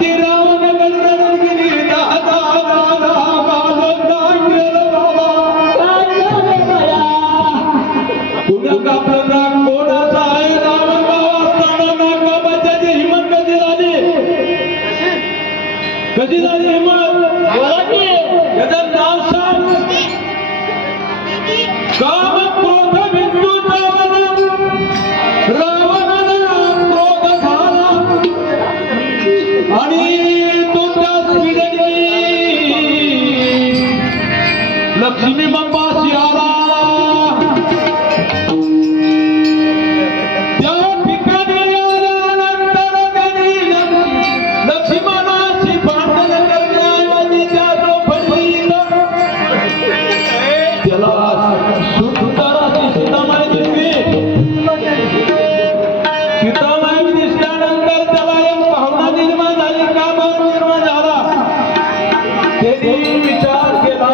ती रावण गणगण गिरी दादा दादा माझं काय केलं बाबा तुला कापलं नाक कोणाचा आहे रावण बाबा असताना नाकाबाच्याची हिंमत कशी झाली हिंमत त्याचं नाव सांग काम क्रोध बिंदू रावणाला क्रोध झाला आणि तो त्याच पिढी लक्ष्मी बाप्पाशी आला त्या ठिकाणी आल्यानंतर त्यांनी लक्ष्मणाशी भांडण करण्याऐवजी त्या द्रौपदीला त्याला सुंदराची सीतामाई दिसली सीतामाई दिसल्यानंतर त्याला एक भावना निर्माण झाली का भाव निर्माण झाला त्यांनी विचार केला